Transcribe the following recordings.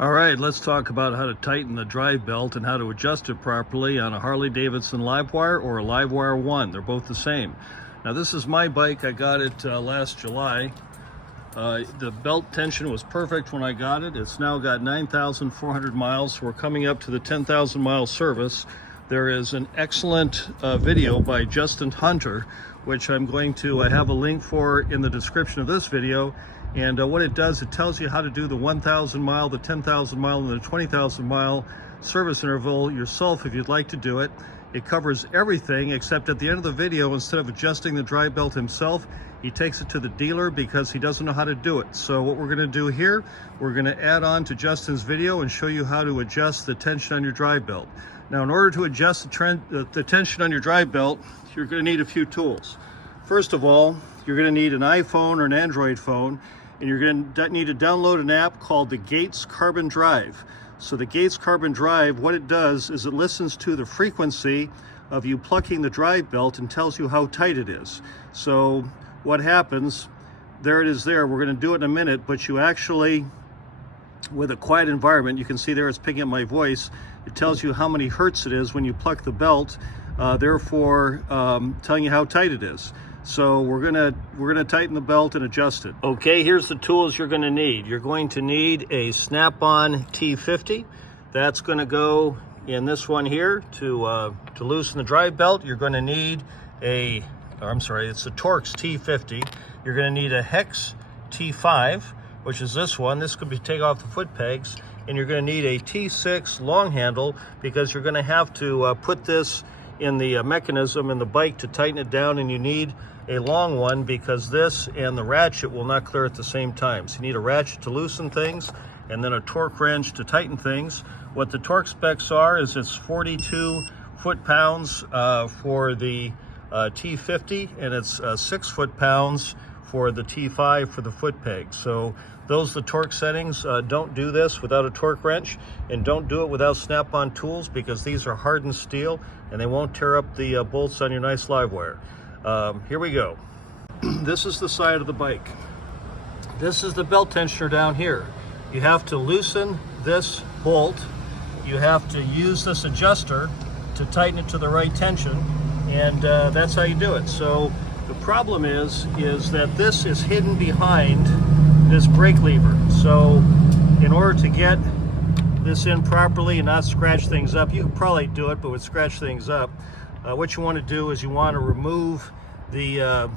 All right, let's talk about how to tighten the drive belt and how to adjust it properly on a Harley-Davidson LiveWire or a LiveWire ONE. They're both the same. Now this is my bike. I got it last July. The belt tension was perfect when I got it. It's now got 9,400 miles. We're coming up to the 10,000 mile service. There is an excellent video by Justin Hunter, which I have a link for in the description of this video. And what it does, it tells you how to do the 1,000 mile, the 10,000 mile, and the 20,000 mile service interval yourself if you'd like to do it. It covers everything, except at the end of the video, instead of adjusting the drive belt himself, he takes it to the dealer because he doesn't know how to do it. So what we're going to do here, we're going to add on to Justin's video and show you how to adjust the tension on your drive belt. Now, in order to adjust the tension on your drive belt, you're going to need a few tools. First of all, you're going to need an iPhone or an Android phone, and you're going to need to download an app called the Gates Carbon Drive. So the Gates Carbon Drive, what it does is it listens to the frequency of you plucking the drive belt and tells you how tight it is. So what happens, there it is there. We're going to do it in a minute, but you actually, with a quiet environment, you can see there it's picking up my voice. It tells you how many hertz it is when you pluck the belt, therefore telling you how tight it is. So we're gonna tighten the belt and adjust it. Okay, here's the tools you're gonna need. You're going to need a snap-on T50. That's gonna go in this one here to loosen the drive belt. You're gonna need it's a Torx T50. You're gonna need a Hex T5, which is this one. This could be take off the foot pegs. And you're gonna need a T6 long handle because you're gonna have to put this in the mechanism in the bike to tighten it down, and you need a long one because this and the ratchet will not clear at the same time. So you need a ratchet to loosen things and then a torque wrench to tighten things. What the torque specs are is it's 42 foot-pounds for the T50, and it's 6 foot-pounds for the T5 for the foot peg. So those are the torque settings. Don't do this without a torque wrench, and don't do it without snap-on tools because these are hardened steel and they won't tear up the bolts on your nice LiveWire. Here we go. This is the side of the bike. This is the belt tensioner down here. You have to loosen this bolt. You have to use this adjuster to tighten it to the right tension, and that's how you do it. So the problem is that this is hidden behind this brake lever. So in order to get this in properly and not scratch things up, you could probably do it, but would scratch things up. What you want to do is you want to remove the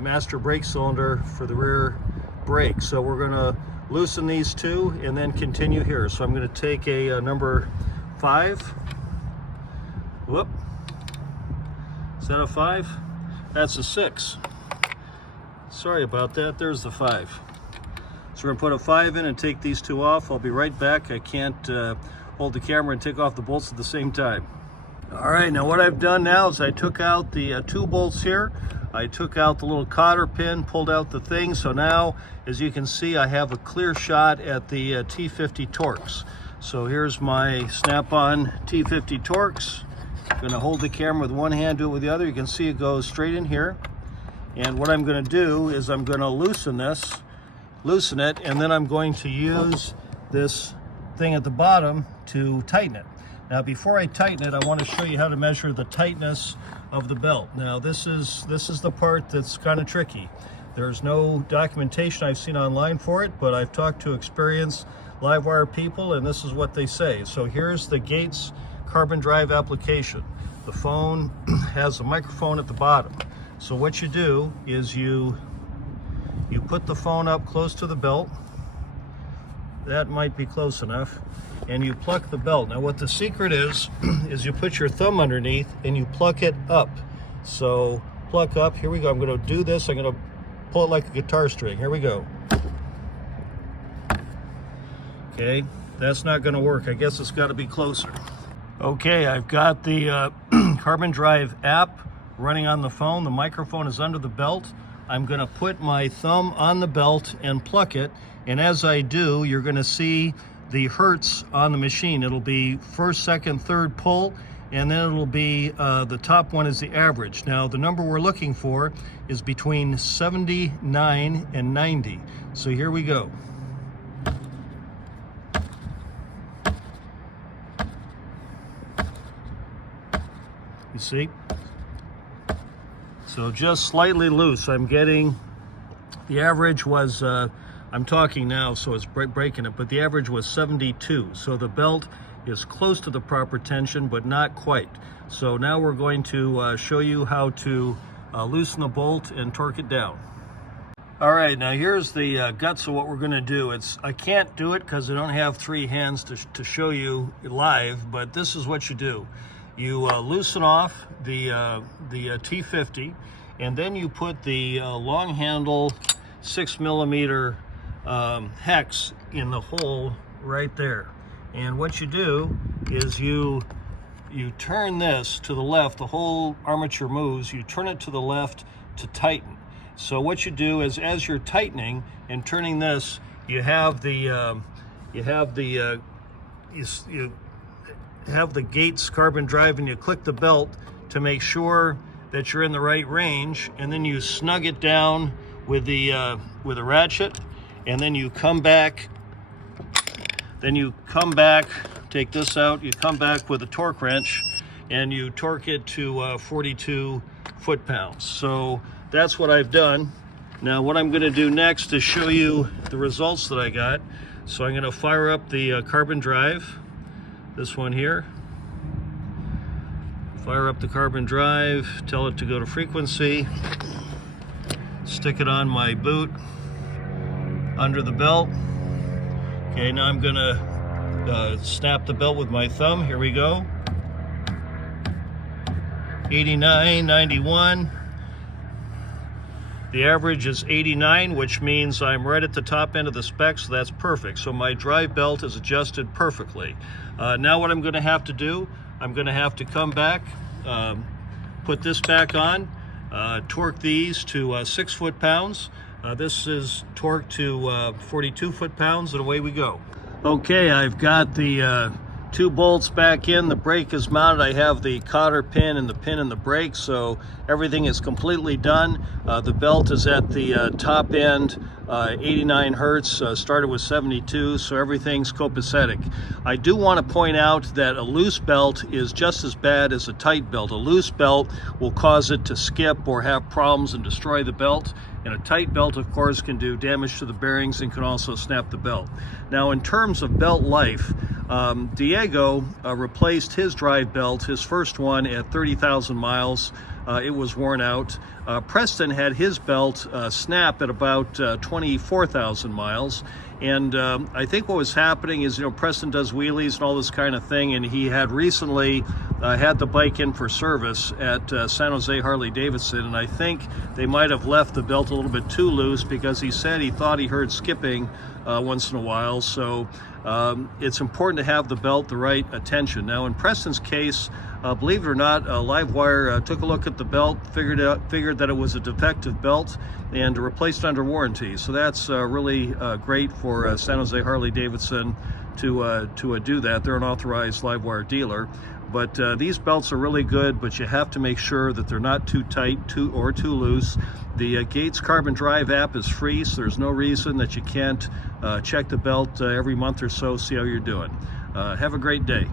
master brake cylinder for the rear brake. So we're going to loosen these two and then continue here. So I'm going to take a number 5. Whoop. Is that a 5? That's a 6. Sorry about that. There's the 5. So we're going to put a 5 in and take these two off. I'll be right back. I can't hold the camera and take off the bolts at the same time. All right, now what I've done now is I took out the 2 bolts here. I took out the little cotter pin, pulled out the thing. So now, as you can see, I have a clear shot at the T50 Torx. So here's my snap-on T50 Torx. I'm going to hold the camera with one hand, do it with the other. You can see it goes straight in here. And what I'm going to do is I'm going to loosen it, and then I'm going to use this thing at the bottom to tighten it. Now, before I tighten it, I want to show you how to measure the tightness of the belt. Now, this is the part that's kind of tricky. There's no documentation I've seen online for it, but I've talked to experienced LiveWire people, and this is what they say. So here's the Gates Carbon Drive application. The phone has a microphone at the bottom. So what you do is you put the phone up close to the belt. That might be close enough. And you pluck the belt. Now what the secret is you put your thumb underneath and you pluck it up. So pluck up, here we go. I'm gonna do this, I'm gonna pull it like a guitar string. Here we go. Okay, that's not gonna work. I guess it's gotta be closer. Okay, I've got the Carbon Drive app running on the phone. The microphone is under the belt. I'm gonna put my thumb on the belt and pluck it. And as I do, you're gonna see the hertz on the machine. It'll be first, second, third pull, and then it'll be the top one is the average. Now the number we're looking for is between 79 and 90. So here we go. You see? So just slightly loose. I'm getting, the average was, I'm talking now, so it's breaking it, but the average was 72. So the belt is close to the proper tension, but not quite. So now we're going to show you how to loosen the bolt and torque it down. All right, now here's the guts of what we're gonna do. I can't do it because I don't have 3 hands to show you live, but this is what you do. You loosen off the T50, and then you put the long handle 6mm hex in the hole right there. And what you do is you turn this to the left. The whole armature moves. You turn it to the left to tighten. So what you do is, as you're tightening and turning this, you have the Gates carbon drive, and you click the belt to make sure that you're in the right range, and then you snug it down with a ratchet, and then you come back. Take this out. You come back with a torque wrench, and you torque it to 42 foot-pounds. So that's what I've done. Now what I'm going to do next is show you the results that I got. So I'm going to fire up the carbon drive, this one here. Fire up the carbon drive, tell it to go to frequency, stick it on my boot under the belt. Okay, now I'm going to snap the belt with my thumb. Here we go. 89, 91. The average is 89, which means I'm right at the top end of the spec, so that's perfect. So my drive belt is adjusted perfectly. Now what I'm going to have to do, I'm going to have to come back, put this back on, torque these to 6 foot-pounds. This is torqued to 42 foot-pounds, and away we go. Okay, I've got the 2 bolts back in. The brake is mounted. I have the cotter pin and the pin in the brake, so everything is completely done. The belt is at the top end, 89 hertz, started with 72, so everything's copacetic. I do want to point out that a loose belt is just as bad as a tight belt. A loose belt will cause it to skip or have problems and destroy the belt. And a tight belt, of course, can do damage to the bearings and can also snap the belt. Now, in terms of belt life, Diego replaced his drive belt, his first one, at 30,000 miles. It was worn out. Preston had his belt snap at about 24,000 miles. And I think what was happening is, Preston does wheelies and all this kind of thing, and he had recently had the bike in for service at San Jose Harley Davidson, and I think they might have left the belt a little bit too loose, because he said he thought he heard skipping once in a while. So it's important to have the belt the right attention. Now in Preston's case, believe it or not, LiveWire took a look at the belt, figured that it was a defective belt, and replaced under warranty. So that's really great for San Jose Harley Davidson to do that. They're an authorized LiveWire dealer. But these belts are really good, but you have to make sure that they're not too tight or too loose. The Gates Carbon Drive app is free, so there's no reason that you can't check the belt every month or so, see how you're doing. Have a great day.